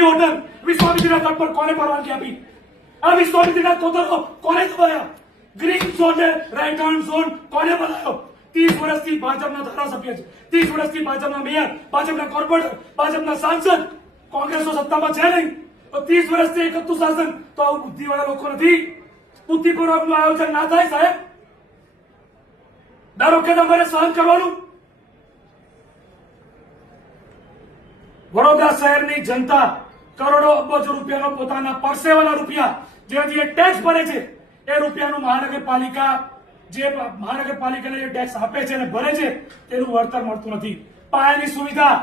Hotel વિશ્વામિત્રીના તટ પર કોને પરવાનગી આપી? આ વિશ્વામિત્રીના કોતરો કોને દબાયા ગ્રીન ઝોન ને હેન્ડ ઝોન કોને બનાવ્યો? ત્રીસ વર્ષથી ભાજપના ધારાસભ્ય છે. ત્રીસ વર્ષથી ભાજપના મેયર, ભાજપના કોર્પોરેટર, ભાજપના સાંસદ. કોંગ્રેસ સત્તામાં છે નહીં. તો ત્રીસ વર્ષથી એક હતું શાસન, તો આવું બુદ્ધિવાળા લોકો નથી. બુદ્ધિપૂર્વકનું આયોજન ના થાય, સાહેબ. દર કે અમારે સહન કરવાનું. વડોદરા શહેરની જનતા કરોડો અબજો રૂપિયાનો પોતાના પરસેવાના રૂપિયા જે એ ટેક્સ ભરે છે, એ રૂપિયાનું મહાનગરપાલિકા જે મહાનગરપાલિકાને જે ટેક્સ આપે છે અને ભરે છે, તેનું વળતર મળતું નથી. પાયાની સુવિધા